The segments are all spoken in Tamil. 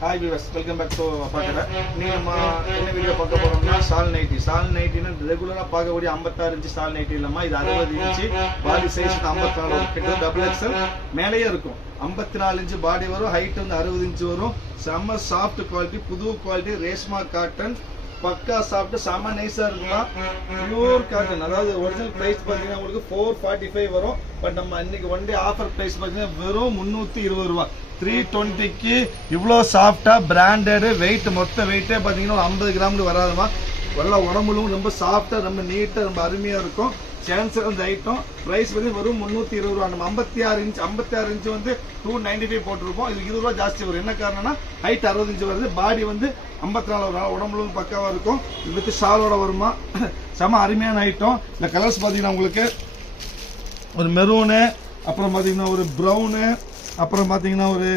Hi viewers, welcome back to Apakara. நம்ம என்ன வீடியோ பார்க்க போறோம்னா ஷால் நைட்டினா ரெகுலரா பார்க்கக்கூடிய 56 இன்ச் ஷால் நைட்டி இல்லமா இது 60 இன்ச் பாடி சைஸ் 54 கிட்ட டபுள் எக்ஸ்எல் மேலேயே இருக்கும் 54 இன்ச் பாடி வரும் ஹைட் வந்து 60 இன்ச் வரும் செம்ம சாஃப்ட் குவாலிட்டி புது குவாலிட்டி ரேஷ்மா காட்டன் பக்கா சாஃப்ட் செம்ம நைஸா இருக்குமா பியூர் காட்டன் அதாவது ஒரிஜினல் பிரைஸ் பாத்தீங்கன்னா உங்களுக்கு 445 வரும் பட் நம்ம இன்னைக்கு ஒன் டே ஆஃபர் பிரைஸ் பாத்தீங்கன்னா வெறும் 320 ரூபாய் 320க்கு இவ்வளோ சாஃப்டா பிராண்டட் வெயிட் மொத்த வெயிட்டே பாத்தீங்கன்னா 50 கிராமுக்கு வராதுமா நல்லா உடம்புலும் ரொம்ப சாஃப்டா ரொம்ப நீட்டா ரொம்ப அருமையா இருக்கும் சான்சர் அந்த ஐட்டம் பிரைஸ் வந்து வெறும் 320 ரூபா நம்ம 56 இன்ச் வந்து 295 போட்டிருப்போம் இது 20 ரூபா ஜாஸ்தி வரும் என்ன காரணம்னா ஹைட் 60 இன்ச் வருது பாடி வந்து 54 உடம்புலும் பக்காவா இருக்கும் இது வித் ஷாலோட வருமா செம அருமையான ஐட்டம் இந்த கலர்ஸ் பாத்தீங்கன்னா உங்களுக்கு ஒரு மெரூனு அப்புறம் பாத்தீங்கன்னா ஒரு ப்ரௌனு அப்புறம் பாத்தீங்கன்னா ஒரு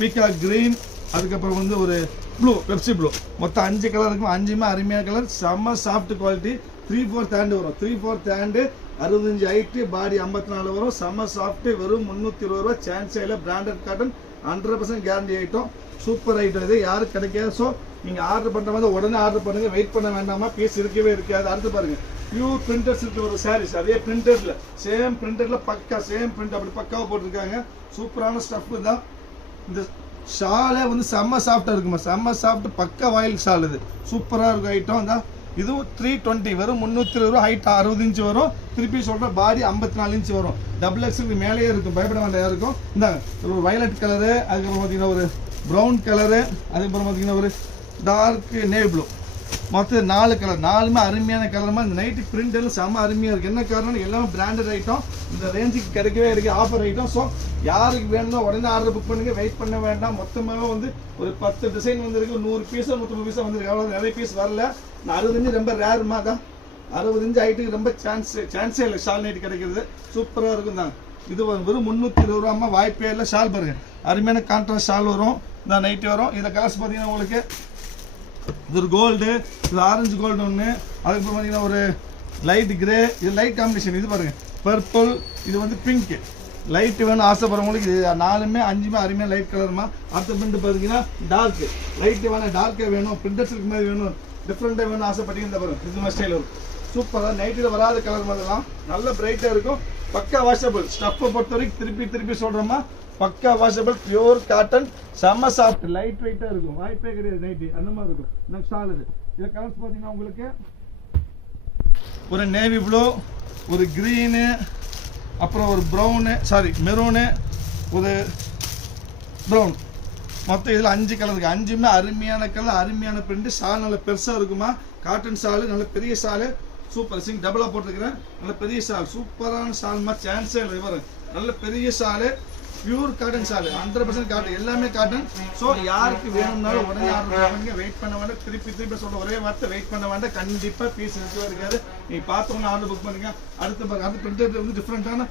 பீகா கிரீன் அதுக்கப்புறம் வந்து ஒரு ப்ளூ பெப்சி ப்ளூ மொத்தம் 5 கலர் இருக்கும் 5மே அருமையான கலர் செம்ம சாஃப்ட் குவாலிட்டி 3/4 ஹேண்ட் வரும் 3/4 ஹேண்ட் 65 ஹைட் பாடி 54 வரும் செம்ம சாஃப்ட் வெறும் 320 ரூபா சான்ஸ் இல்ல branded cotton 100% guarantee item super item இது யாருக்கு கிடைக்காது ஸோ நீங்க ஆர்டர் பண்ற மாதிரி உடனே ஆர்டர் பண்ணுங்க வெயிட் பண்ண வேண்டாமா பீஸ் இருக்கவே இருக்காது அடுத்து பாருங்க பியூர் பிரிண்டர்ஸ் இருக்கு ஒரு சாரீஸ் அதே பிரிண்டர்ல சேம் பிரிண்டர்ல பக்கா சேம் பிரிண்ட் அப்படி பக்காவா போட்டிருக்காங்க சூப்பரான ஸ்டஃப் தான் இந்த ஷாலே வந்து செம்ம சாஃப்டா இருக்குமா செம்ம சாஃப்ட் பக்கா வாயில் ஷால் இது சூப்பரா இருக்கும் ஐட்டம் தான் இதுவும் 320 வரும் 320 ரூபா ஹைட் 60 இன்ச் வரும் திருப்பி சொல்ற பாடி 54 இன்ச் வரும் டபுள் எக்ஸ்எல் மேலேயே இருக்கும் பயப்பட வேண்டாம் இருக்கும் இந்தாங்க ஒரு வயலட் கலரு அதுக்கப்புறம் பார்த்தீங்கன்னா ஒரு ப்ரௌன் கலரு அதுக்கப்புறம் பார்த்தீங்கன்னா ஒரு டார்க் நேவி ப்ளூ மொத்தம் 4 கலர் 4மே அருமையான கலர் இந்த நைட்டு பிரிண்ட் எல்லாம் செம்ம அருமையாக இருக்குது என்ன காரணம் எல்லாமே பிராண்டட் ஐட்டம் இந்த ரேஞ்சுக்கு கிடைக்கவே இருக்கு ஆஃபர் ஐட்டம் ஸோ யாருக்கு வேணுமோ உடனே ஆர்டர் புக் பண்ணுங்க வெயிட் பண்ண வேண்டாம் மொத்தமாக வந்து ஒரு 10 டிசைன் வந்துருக்கு 100 பீஸோ 150 பீஸோ வந்துருக்கு அவ்வளோ நிறைய பீஸ் வரல 60 இன்ச்சு ரொம்ப ரேருமா தான் 60 இன்ச்சு ஹைட்டுக்கு ரொம்ப சான்ஸே இல்லை ஷால் நைட்டு கிடைக்கிறது சூப்பராக இருக்கும் தான் இது வெறும் 320 ரூபாமா வாய்ப்பே இல்லை ஷால் பாருங்க அருமையான கான்ட்ராஸ்ட் ஷால் வரும் இந்த நைட்டு வரும் இதில் கலர்ஸ் பார்த்தீங்கன்னா உங்களுக்கு இது ஒரு கோல்டு இது ஆரஞ்சு கோல்டு ஒன்று அதுக்கப்புறம் பார்த்தீங்கன்னா ஒரு லைட் கிரே இது லைட் காம்பினேஷன் இது பாருங்க பர்பிள் இது வந்து பிங்க் லைட் வேணும் ஆசைப்படுறவங்களுக்கு இது 4மே 5மே அருமையாக லைட் கலருமா அடுத்த பிரிண்ட் பார்த்தீங்கன்னா டார்க் லைட் வேணும் டார்க்கே வேணும் பிரிண்டர்ஸ் இருக்கு மாதிரி வேணும் டிஃப்ரெண்ட்டாக வேணும் ஆசைப்பட்டீங்கன்னா இந்த பாருங்க இது மாதிரி ஸ்டைல் வரும் சூப்பராக நைட்டில் வராத கலர் மாதிரிலாம் நல்ல பிரைட்டாக இருக்கும் பக்கா வாஷபிள் ஸ்டஃப்பை பொறுத்த வரைக்கும் திருப்பி சொல்கிறோமா பக்கா வாஷபிள் பியூர் காட்டன் செம்ம சாஃப்ட் லைட் வெயிட்டா இருக்கும் வாய்ப்பே கிடையாது நைட்டி அந்த மாதிரி இருக்கும் இந்த ஷால் இது இதில் கலர்ஸ் பார்த்தீங்கன்னா உங்களுக்கு ஒரு நேவி ப்ளூ ஒரு க்ரீனு அப்புறம் ஒரு ப்ரௌனு மெரூனு ஒரு ப்ரௌன் மொத்தம் இதில் 5 கலர் இருக்குது 5மே அருமையான கலர் அருமையான பிரிண்ட் ஷால் நல்ல பெருசாக இருக்குமா காட்டன் ஷாலு நல்ல பெரிய ஷாலு சூப்பர் சிங் டபுளாக போட்டுருக்கிறேன் நல்ல பெரிய ஷால் சூப்பரான ஷால்மா சான்ஸே இல்லை வரும் நல்ல பெரிய shawl pure cotton shawl 100% cotton எல்லாமே காட்டன் ஸோ யாருக்கு வேணும்னாலும் உடனே ஆர்டர் பண்ணுங்க வெயிட் பண்ண வேண்டாம் திருப்பி சொல்ற ஒரே வார்த்தை வெயிட் பண்ண வேண்டாம் கண்டிப்பாக பீஸ் இருக்கவே இருக்காது நீங்கள் பார்த்தவங்க ஆர்டர் புக் பண்ணுங்க அடுத்து பிரிண்டர் வந்து டிஃப்ரெண்டான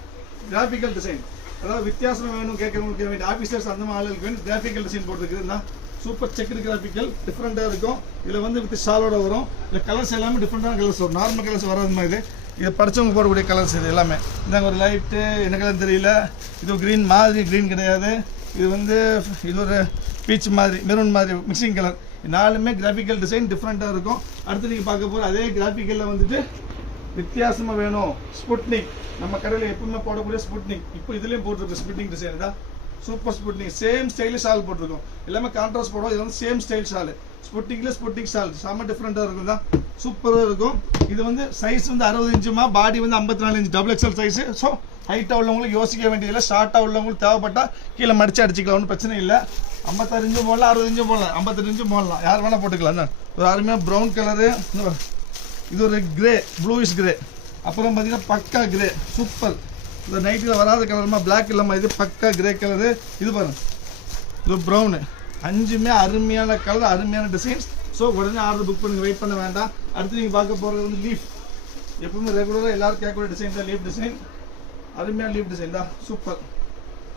கிராஃபிக்கல் டிசைன் அதாவது வித்தியாசம் வேணும் கேட்கறவங்களுக்கு வேண்டிய ஆஃபீஸர்ஸ் அந்த மாதிரி ஆளுக்கு வேணும் கிராஃபிக்கல் டிசைன் போட்டுருக்குதுன்னா சூப்பர் செக்குடு கிராஃபிக்கல் டிஃப்ரெண்டாக இருக்கும் இதில் வந்து வித் ஷாலோட வரும் இல்லை கலர்ஸ் எல்லாமே டிஃப்ரெண்டான கலர்ஸ் வரும் நார்மல் கலர்ஸ் வராது மாதிரி இது படித்தவங்க போடக்கூடிய கலர்ஸ் இது எல்லாமே இந்தாங்க ஒரு லைட்டு என்ன கலர் தெரியல இது க்ரீன் மாதிரி க்ரீன் கிடையாது இது வந்து இது ஒரு பீச் மாதிரி மெரூன் மாதிரி மிக்சிங் கலர் 4மே கிராஃபிக்கல் டிசைன் டிஃப்ரெண்ட்டாக இருக்கும் அடுத்து நீங்கள் பார்க்க போகிற அதே கிராஃபிக்கலில் வந்துட்டு வித்தியாசமாக வேணும் ஸ்புட்னிக் நம்ம கடையில் எப்பவுமே போடக்கூடிய ஸ்புட்னிக் இப்போ இதுலேயும் போட்டிருக்கோம் ஸ்புட்னிக் டிசைன் தான் சூப்பர் ஸ்புட்னிக் சேம் ஸ்டைலில் ஷால் போட்டிருக்கோம் எல்லாமே கான்ட்ராஸ்ட் போடுவோம் இது வந்து same style shawl Sputnik shawl செம்ம டிஃப்ரெண்ட்டாக இருக்கும் தான் சூப்பராக இருக்கும் இது வந்து சைஸ் வந்து 60 இன்ச்சுமா பாடி வந்து 54 inch double XL size so ஹைட்டாக உள்ளவங்களுக்கு யோசிக்க வேண்டியதில்லை ஷார்ட்டாக உள்ளவங்களுக்கு தேவைப்பட்டால் கீழே மடிச்சு அடிச்சிக்கலாம் ஒன்றும் பிரச்சனை இல்லை 56 இன்ச்சும் போடலாம் 60 இன்ச்சும் போடலாம் 58 இன்ச்சும் போடலாம் யார் வேணால் போட்டுக்கலாம் ஒரு அருமையாக ப்ரௌன் கலரு இது ஒரு கிரே ப்ளூயிஷ் கிரே அப்புறம் பார்த்தீங்கன்னா பக்கா கிரே சூப்பர் இந்த நைட்டில் வராத கலருமா பிளாக் இல்லாமல் இது பக்கா கிரே கலரு இது பாருங்க இது ப்ரௌனு 5மே அருமையான கலர் அருமையான டிசைன்ஸ் ஸோ உடனே ஆர்டர் புக் பண்ணுங்க வெயிட் பண்ண வேண்டாம் அடுத்து நீங்கள் பார்க்க போகிறது வந்து லீஃப் எப்பவுமே ரெகுலராக எல்லாரும் கேட்கக்கூடிய டிசைன் தான் லீஃப் டிசைன் அருமையான லீஃப் டிசைன் தான்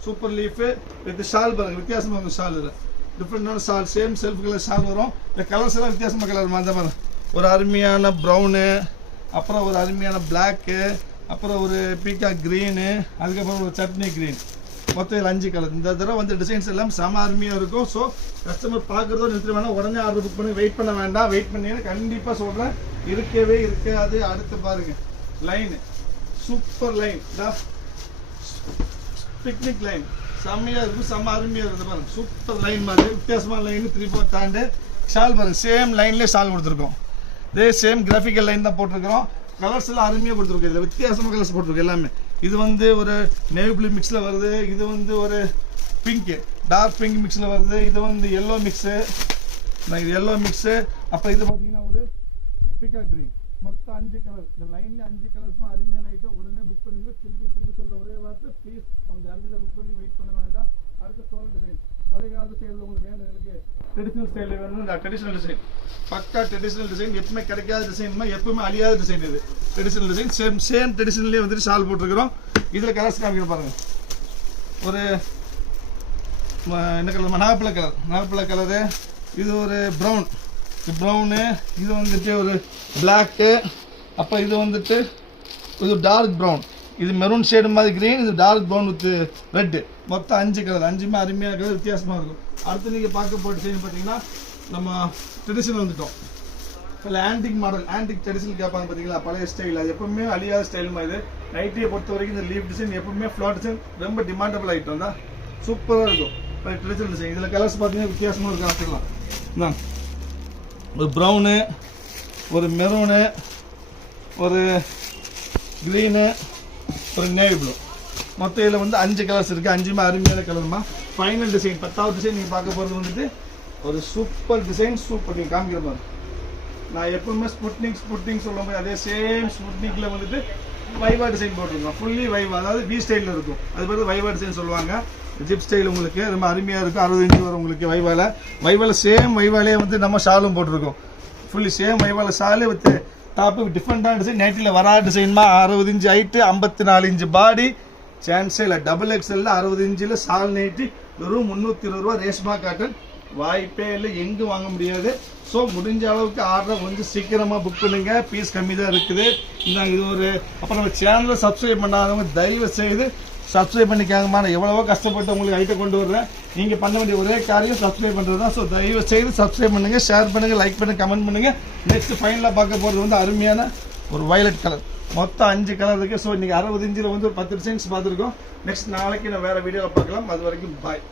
சூப்பர் லீஃபு வித் ஷால் பாருங்க வித்தியாசமாக இருக்கும் ஷால் இதில் டிஃப்ரெண்டான shawl same self colour shawl வரும் இந்த கலர்ஸ் எல்லாம் வித்தியாசமாக கலர் அந்த மாதிரி ஒரு அருமையான ப்ரௌனு அப்புறம் ஒரு அருமையான பிளாக்கு அப்புறம் ஒரு பீகா க்ரீனு அதுக்கப்புறம் ஒரு சட்னி க்ரீன் மொத்தம் இதில் 5 கலர். இந்த தடவை வந்து டிசைன்ஸ் எல்லாம் செம அருமையாக இருக்கும். ஸோ கஸ்டமர் பார்க்குறதோ நிறுத்த வேணாம், உடனே ஆர்டர் புக் பண்ணி வெயிட் பண்ண வேண்டாம். வெயிட் பண்ணீங்கன்னா கண்டிப்பாக சொல்கிறேன் இருக்கவே இருக்காது. அடுத்து பாருங்கள் line, super line, picnic line செம்மையாக இருக்கும், செம்ம அருமையாக இருக்குது பாருங்க. சூப்பர் லைன் மாதிரி வித்தியாசமான லைன் 3/4 தாண்டு. ஷால் பாருங்க, சேம் லைன்லேயே ஷால் கொடுத்துருக்கோம். இதே சேம் கிராஃபிக்கல் லைன் தான் போட்டிருக்கிறோம். கலர்ஸ் எல்லாம் அருமையாக கொடுத்துருக்கோம். இதில் வித்தியாசமான கலர்ஸ் போட்டிருக்கோம் எல்லாமே. இது வந்து ஒரு நேவி ப்ளூ மிக்ஸில் வருது, இது வந்து ஒரு பிங்க்கு டார்க் பிங்க் மிக்ஸில் வருது, இது வந்து எல்லோ மிக்ஸு, இது எல்லோ மிக்ஸு, அப்புறம் இது பார்த்தீங்கன்னா ஒரு பிகா க்ரீன். மொத்தம் 5 கலர். இந்த லைனில் 5 கலர்ஸ் தான் அருமையான ஐட்டம். உடனே புக் பண்ணுங்க. திருப்பி சொல்கிற ஒரே வார்த்தை, ப்ளீஸ் அந்த 5 புக் பண்ணி வெயிட் பண்ண வேண்டாம். அடுத்த சோழ டிசைன் பழைய காலத்து ஸ்டைலில் உங்களுக்கு வேணும், இருக்குது ட்ரெடிஷ்னல் ஸ்டைலில் வேணும். இந்த ட்ரெடிஷ்னல் டிசைன் பக்கா ட்ரெடிஷ்னல் டிசைன், எப்பவுமே கிடைக்காத டிசைன், எப்பவுமே அழியாத டிசைன். இது ட்ரெடிஷ்னல் டிசைன், சேம் ட்ரெடிஷ்னல்லே வந்துட்டு ஷால் போட்டிருக்கிறோம். இதில் கலர்ஸ் காமிக்கிற பாருங்கள். ஒரு என்ன கலர், நாகப்பழ கலரு, இது ஒரு ப்ரௌனு, இது வந்துட்டு ஒரு பிளாக்கு, அப்போ இது வந்துட்டு இது டார்க் ப்ரௌன், இது மெரூன் ஷேடு மாதிரி கிரீன், இது டார்க் ப்ரௌன் வித் ரெட்டு. மொத்தம் 5 கலர், 5மே அருமையாக கலர், வித்தியாசமாக இருக்கும். அடுத்து நீங்கள் பார்க்க போகிற டிசைன் பார்த்தீங்கன்னா நம்ம ட்ரெடிஷனல் வந்துட்டோம். இல்லை ஆன்டிக் மாடல், ஆன்டிக் ட்ரெடிஷனல் கேட்பாங்க பார்த்தீங்களா, பழைய ஸ்டைல். அது எப்பவுமே அழியாத ஸ்டைல் மாதிரி. நைட்டியை பொறுத்த வரைக்கும் இந்த லீவ் டிசைன் எப்பவுமே ஃப்ளாட் டிசைன் ரொம்ப டிமாண்டபிள் ஐட்டம் தான், சூப்பராக இருக்கும் ட்ரெடிஷனல் டிசைன். இதில் கலர்ஸ் பார்த்தீங்கன்னா வித்தியாசமாக இருக்கும். பார்த்துக்கலாம் இதான் ஒரு ப்ரௌனு, ஒரு மெரூனு, ஒரு க்ரீனு, ஒரு நேவி ப்ளூ. மொத்தம் இதில் வந்து 5 கலர்ஸ் இருக்குது. 5மே அருமையான கலர்மா. ஃபைனல் டிசைன் 10வது டிசைன் நீங்கள் பார்க்க போகிறது வந்துட்டு ஒரு சூப்பர் டிசைன். சூப்பர் நீங்கள் காமிக்கிற மாதிரி நான் எப்பவுமே ஸ்புட்னிக் சொல்லும் போது அதே சேம் ஸ்புட்னிக்கில் வந்துட்டு வைவா டிசைன் போட்டிருக்கோம். ஃபுல்லி வைவா, அதாவது வி ஸ்டைலில் இருக்கும். அது பேர் வைவா டிசைன் சொல்லுவாங்க. ஜிப் ஸ்டைல் உங்களுக்கு ரொம்ப அருமையாக இருக்கும். 60 இன்ச்சு வரும் உங்களுக்கு வைவாவில் சேம் வைவாலே வந்து நம்ம ஷாலும் போட்டிருக்கோம். ஃபுல்லி சேம் வைவாவில் ஷாலு வித் டாப்பு டிஃப்ரெண்டான டிசைன். நைட்டில் வரா டிசைன்மா. 60 இன்ச்சு ஹைட்டு, 54 இன்ச்சு பாடி, சான்ஸே இல்லை. டபுள் எக்ஸ்எல்ல 60 இன்ச்சில் ஷால் நைட்டி வெறும் 320 ரூபா. ரேஷ்மா காட்டன், வாய்ப்பே இல்லை, எங்கும் வாங்க முடியாது. ஸோ முடிஞ்ச அளவுக்கு ஆர்டரை கொஞ்சம் சீக்கிரமாக புக் பண்ணுங்க. பீஸ் கம்மி தான் இருக்குது. இது ஒரு அப்புறம் நம்ம சேனலை சப்ஸ்கிரைப் பண்ணாதவங்க தயவு செய்து சப்ஸ்கிரைப் பண்ணிக்காங்கம்மா. நான் எவ்வளவோ கஷ்டப்பட்டு உங்களுக்கு ஐட்டம் கொண்டு வர்றேன். நீங்கள் பண்ண வேண்டிய ஒரே காரியம் சப்ஸ்கிரைப் பண்ணுறது தான். ஸோ தயவு செய்து சப்ஸ்கிரைப் பண்ணுங்கள், ஷேர் பண்ணுங்கள், லைக் பண்ணுங்கள், கமெண்ட் பண்ணுங்கள். நெக்ஸ்ட் ஃபைனலாக பார்க்க போகிறது வந்து அருமையான ஒரு வயலட் கலர். மொத்தம் 5 கலர் இருக்குது. ஸோ இன்றைக்கி 60 இன்ச்சில் வந்து ஒரு 10 டிசைன்ஸ் பார்த்துருக்கோம். நெக்ஸ்ட் நாளைக்கு நான் வேறு வீடியோவில் பார்க்கலாம். அது வரைக்கும் பாய்.